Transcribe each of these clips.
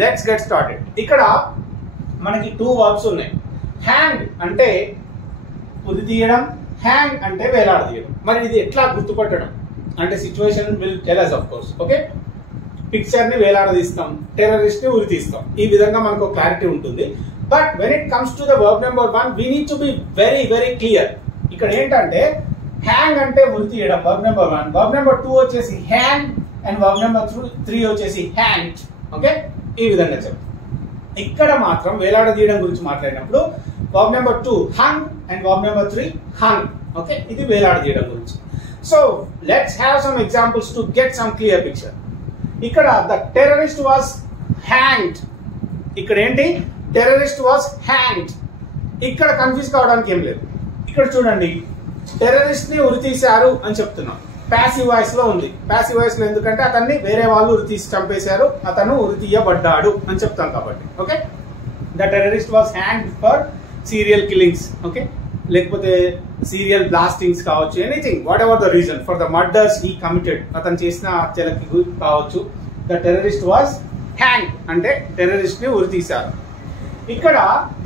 Let's get started. ఇక్కడ మనకి 2 verbs ఉన్నాయి. హ్యాంగ్ అంటే ఉరి తీయడం, హ్యాంగ్ అంటే వేలాడదీయడం. మరి ఇది ఎట్లా గుర్తుపట్టడం అంటే situation will tell us of course. Okay, picture ని వేలాడదీస్తాం, టెర్రరిస్ట్ ని ఉరి తీస్తాం, ఈ విధంగా మనకు క్లారిటీ ఉంటుంది. But when it comes to the verb number 1 we need to be very very clear. ఇక్కడ ఏంటంటే హ్యాంగ్ అంటే ఉరి తీయడం వర్బ్ నెంబర్ 1, వర్బ్ నెంబర్ 2 వచ్చేసి హ్యాంగ్ అండ్ వర్బ్ నెంబర్ 3 వచ్చేసి హ్యాండ్. ఓకే, ఈ విధంగా చెప్తాం. ఇక్కడ మాత్రం వేలాడదీయడం గురించి మాట్లాడినప్పుడు verb number 2 hung and verb number 3 hung. Okay, ఇది వేలాడదీయడం గురించి. So let's have some examples to get some clear picture. ఇక్కడ ద టెర్రరిస్ట్ వాస్ హ్యాంగ్డ్. ఇక్కడ ఏంటి, టెర్రరిస్ట్ వాస్ హ్యాంగ్డ్. ఇక్కడ కన్ఫ్యూజ్ కావడానికి ఏం లేదు. ఇక్కడ చూడండి, టెర్రరిస్ట్ ని ఉరి తీశారు అని చెప్తున్నాం. ప్యాసివ్ వాయిస్ లో ఉంది. ప్యాసివ్ వాయిస్ లో ఎందుకంటే అతన్ని వేరే వాళ్ళు ఉరి తీసి చంపేశారు, అతను ఉరి తీయబడ్డాడు అని చెప్తాం కాబట్టి. Okay, the terrorist was hanged for serial killings. Okay, లేకపోతే సీరియల్ బ్లాస్టింగ్స్ కావచ్చు, anything whatever the reason for the murders he committed, అతను చేసిన హత్యలకి కావచ్చు. ద టెర్రరిస్ట్ వాస్ హ్యాంగ్ అంటే టెర్రరిస్ట్ ని ఉరి తీశారు. ఇక్కడ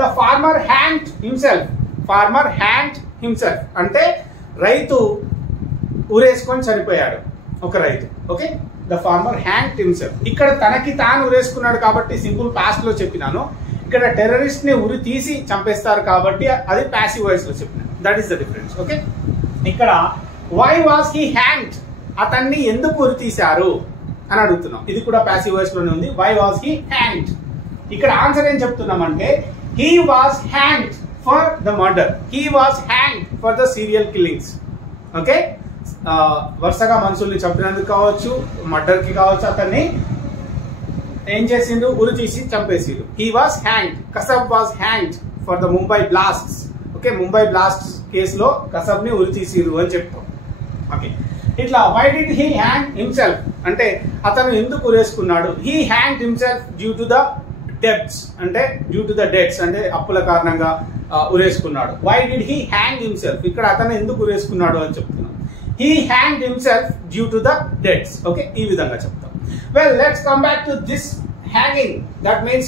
the farmer hang himself. Farmer hang himself అంటే రైతు ఉరేసుకొని చనిపోయాడు, ఒక రైతు. Okay, the farmer hang himself. ఇక్కడ తనకి తాను ఉరేసుకున్నాడు కాబట్టి సింపుల్ పాస్ట్ లో చెప్పినాను. ఇక్కడ టెర్రరిస్ట్ ని ఉరి తీసి చంపేస్తారు కాబట్టి అది ప్యాసివ్ వాయిస్ లో చెప్పిన. That is the difference. Okay, ఇక్కడ వై వాస్ హీ హ్యాంగ్డ్, అతన్ని ఎందుకు ఉరి తీశారు అని అడుగుతున్నాం. ఇది కూడా ప్యాసివ్ వాయిస్ లోనే ఉంది. Why was he hanged. ఇక్కడ ఆన్సర్ ఏం చెప్తున్నామంటే he was hanged for the murder, he was hanged for the serial killings. Okay, వరుసగా మనుషుల్ని చంపినందుకు కావచ్చు, మర్డర్ కి కావచ్చు, అతన్ని ఏం చేసిండు, ఉరి తీసి చంపేసిండు. He was hanged. Kasab was hanged for the Mumbai blasts. Okay, Mumbai blast కేసులో కసబ్ ని ఉరి తీసిరు అని చెప్తాం. ఓకే, ఇట్లా why did he hang himself అంటే అతను ఎందుకు ఉరేసుకున్నాడు. He hang himself due to the debts అంటే డ్యూ టు ద డెబ్ట్స్ అంటే అప్పుల కారణంగా ఉరేసుకున్నాడు. Why did he hang himself, ఇక్కడ అతను ఎందుకు ఉరేసుకున్నాడు అని చెప్తున్నాం. He hang himself due to the debts. Okay, ఈ విధంగా చెప్తాం. Well, let's come back to this hanging. That means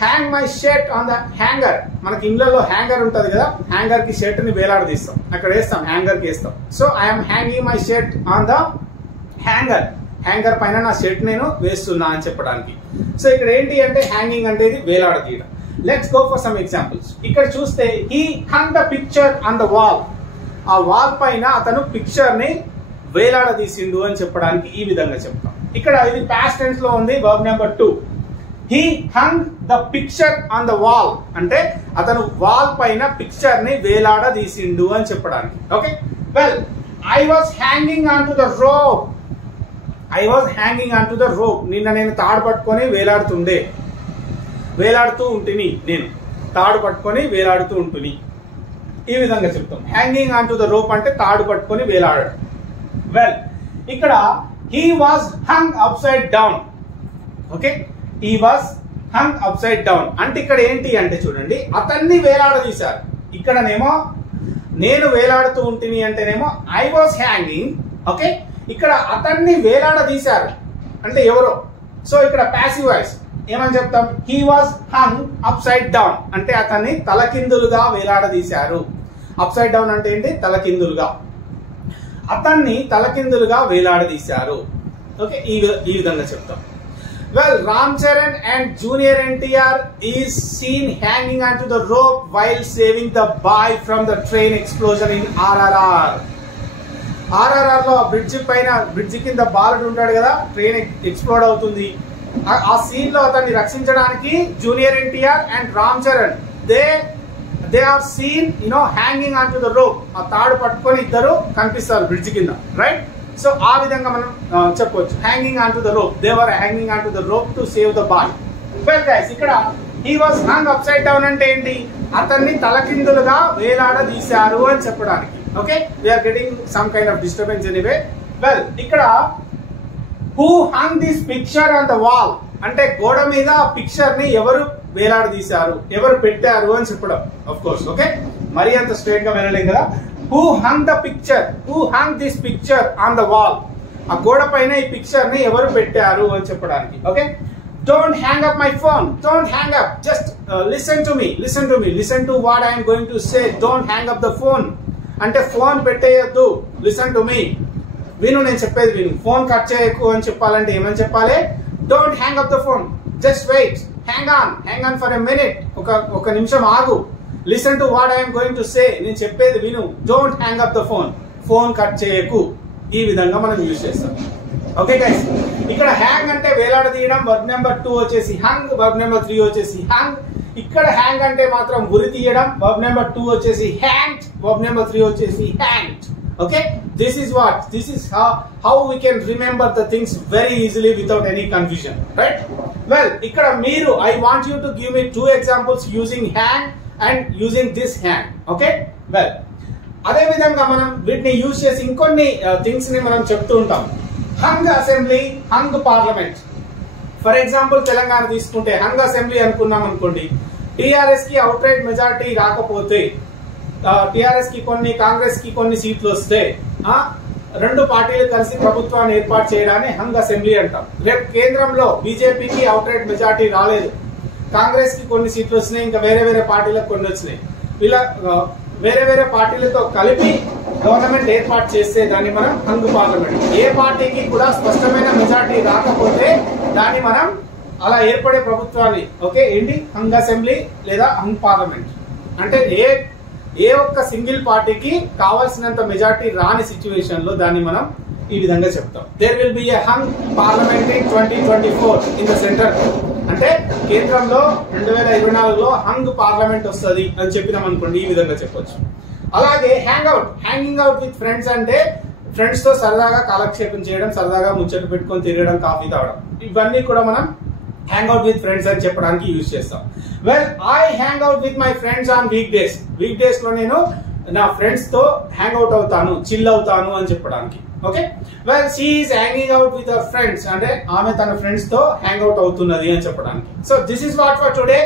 hang my shirt on the hanger. మనకి ఇండ్లలో హ్యాంగర్ ఉంటది కదా, హ్యాంగర్ కి షర్ట్ ని వేలాడదీస్తాం, అక్కడ వేస్తాం, హ్యాంగర్ కి వేస్తాం. So I'm hanging my shirt on the hanger. Hanger పైన నా షర్ట్ నేను వేస్తున్నా అని చెప్పడానికి. సో ఇక్కడ ఏంటి అంటే హ్యాంగింగ్ అంటే ఇది వేలాడదీయడం. Let's go for some examples. ఇక్కడ చూస్తే he hung the picture on the wall. ఆ వాల్ పైన అతను పిక్చర్ ని వేలాడదీసిండు అని చెప్పడానికి ఈ విధంగా చెప్తాం. ఇక్కడ ఇది పాస్ట్ టెన్స్ లో ఉంది. Verb number 2 he hung the picture on the wall అంటే అతను వాల్ పైన పిక్చర్ ని వేలాడదీసిండు అని చెప్పడానికి. Okay, well I was hanging on to the rope. I was hanging on to the rope. నిన్న నేను తాడు పట్టుకొని వేలాడుతూ ఉంటుని, నేను తాడు పట్టుకొని వేలాడుతూ ఉంటుని, ఈ విధంగా చెప్తాం. Hanging on to the rope అంటే తాడు పట్టుకొని వేలాడడం. వెల్ ఇక్కడ he was hung upside down. Okay, he was hung upside down అంటే ఇక్కడ ఏంటి అంటే చూడండి, అతన్ని వేలాడదీశారు. ఇక్కడనేమో నేను వేలాడుతూ ఉంటుంది అంటేనేమో ఐ వాస్ హ్యాంగింగ్. ఓకే, ఇక్కడ అతన్ని వేలాడదీశారు అంటే ఎవరో. సో ఇక్కడ ప్యాసివ్ వాయిస్ ఏమని చెప్తాం, he was hung upside down అంటే అతన్ని తలకిందులుగా వేలాడదీశారు. అప్సైడ్ డౌన్ అంటే ఏంటి, తలకిందులుగా. అతన్ని తలకిందులుగా వేలాడదీశారు. ఓకే, ఈ విధంగా చెప్తాం. Well Ram Charan and junior NTR is seen hanging on to the rope while saving the boy from the train explosion in RRR. RRR లో బ్రిడ్జ్ కింద బాలుడు ఉంటాడు కదా, ట్రైన్ ఎక్స్ప్లోడ్ అవుతుంది. ఆ సీన్ లో అతన్ని రక్షించడానికి junior NTR and Ram Charan they are seen hanging on to the rope. ఆ తాడు పట్టుకొని ఇద్దరు కనిపిస్తారు బ్రిడ్జ్ కింద, రైట్? సో ఆ విధంగా మనం చెప్పవచ్చు hanging on to the rope. They were hanging on to the rope to save the boy. Well guys, ఇక్కడ he was hung upside down అంటే ఏంటి, అతన్ని తలకిందులుగా వేలాడదీశారు అని చెప్పడానికి. Okay, we're getting some kind of disturbance anyway. Well ఇక్కడ who hung this picture on the wall అంటే గోడ మీద పిక్చర్ ని ఎవరు వేలాడదీశారు, ఎవరు పెట్టారు అని చెప్పడం. ఆఫ్ కోర్స్ ఓకే, మరి అంత స్ట్రైట్ గా వెళ్ళలేం కదా. Who hung the picture, who hung this picture on the wall, ఆ గోడ పైన ఈ పిక్చర్ ని ఎవరు పెట్టారు అని చెప్పడానికి. Okay, Don't hang up my phone. Don't hang up. Just listen to me. Listen to me. Listen to what I am going to say. Don't hang up the phone. అంటే ఫోన్ పెట్టేయద్దు. Listen to me. విను, నేను చెప్పేది విను. Phone cut చేయకు అని చెప్పాలంటే ఏమని చెప్పాలి? Don't hang up the phone. Just wait. Hang on for a minute. ఒక నిమిషం ఆగు. Listen to what I am going to say. నేను చెప్పేది విను. Don't hang up the phone. Phone cut చేయకు. ఈ విధంగా మనం యూజ్ చేస్తాం. ఓకే గైస్, ఇక్కడ హ్యాంగ్ అంటే వేలాడదీయడం, వర్బ్ నెంబర్ 2 వచ్చేసి హంగ్, వర్బ్ నెంబర్ 3 వచ్చేసి హంగ్. ఇక్కడ హ్యాంగ్ అంటే మాత్రం ఉరి తీయడం, వర్బ్ నెంబర్ 2 వచ్చేసి హ్యాంగ్, వర్బ్ నెంబర్ 3 వచ్చేసి hang. Okay, this is how we can remember the things very easily without any confusion, right? Well, ఇక్కడ మీరు I want you to give me 2 examples using hang and using this hang. Okay, well, అదే విధంగా మనం వీటిని use చేసి ఇంకొన్ని things ని మనం చెప్తూ ఉంటాం. Hung assembly, hung parliament. For example Telangana తీసుకుంటే హంగ్ అసెంబ్లీ అనుకున్నాం అనుకోండి, టిఆర్ఎస్ కి అవుట్ రైట్ మెజారిటీ రాకపోతే, టిఆర్ఎస్ కి కొన్ని, కాంగ్రెస్ కి కొన్ని సీట్లు వస్తే, రెండు పార్టీలు కలిసి ప్రభుత్వాన్ని ఏర్పాటు చేయడాన్ని హంగ్ అసెంబ్లీ అంటాం. రేపు కేంద్రంలో బీజేపీకి అవుట్ రైట్ మెజారిటీ రాలేదు, కాంగ్రెస్ కి కొన్ని సీట్లు వచ్చినాయి, ఇంకా వేరే వేరే పార్టీలకు కొన్ని వచ్చినాయి. ఇలా వేరే వేరే పార్టీలతో కలిపి గవర్నమెంట్ ఏర్పాటు చేస్తే దాన్ని మనం హంగ్ పార్లమెంట్. ఏ పార్టీకి కూడా స్పష్టమైన మెజారిటీ రాకపోతే దాన్ని మనం అలా ఏర్పడే ప్రభుత్వాన్ని ఓకే ఏంటి హంగ్ అసెంబ్లీ లేదా హంగ్ పార్లమెంట్ అంటే ఏ ఒక్క సింగిల్ పార్టీకి కావాల్సినంత మెజారిటీ రాని సిచ్యువేషన్ లో దాన్ని మనం ఈ విధంగా చెప్తాం. There will be a hung parliament in 2024 in the centre. అంటే కేంద్రంలో 2024లో హంగ్ పార్లమెంట్ వస్తుంది అని చెప్పినాం అనుకోండి, ఈ విధంగా చెప్పొచ్చు. అలాగే హ్యాంగింగ్ అవుట్ విత్ ఫ్రెండ్స్ అంటే ఫ్రెండ్స్ తో సరదాగా కాలక్షేపం చేయడం, సరదాగా ముచ్చట పెట్టుకొని తిరగడం, కాఫీ తాగడం, ఇవన్నీ కూడా మనం హ్యాంగ్ అవుట్ విత్ ఫ్రెండ్స్ అని చెప్పడానికి యూజ్ చేస్తాం. Well, I hang out with my friends on week days లో నేను నా ఫ్రెండ్స్ తో హ్యాంగ్ అవుట్ అవుతాను, చిల్ అవుతాను అని చెప్పడానికి. Okay, well, she is hanging out with her friends అంటే ఆమె తన ఫ్రెండ్స్ తో హ్యాంగ్ అవుట్ అవుతున్నది అని చెప్పడానికి. So this is what for today.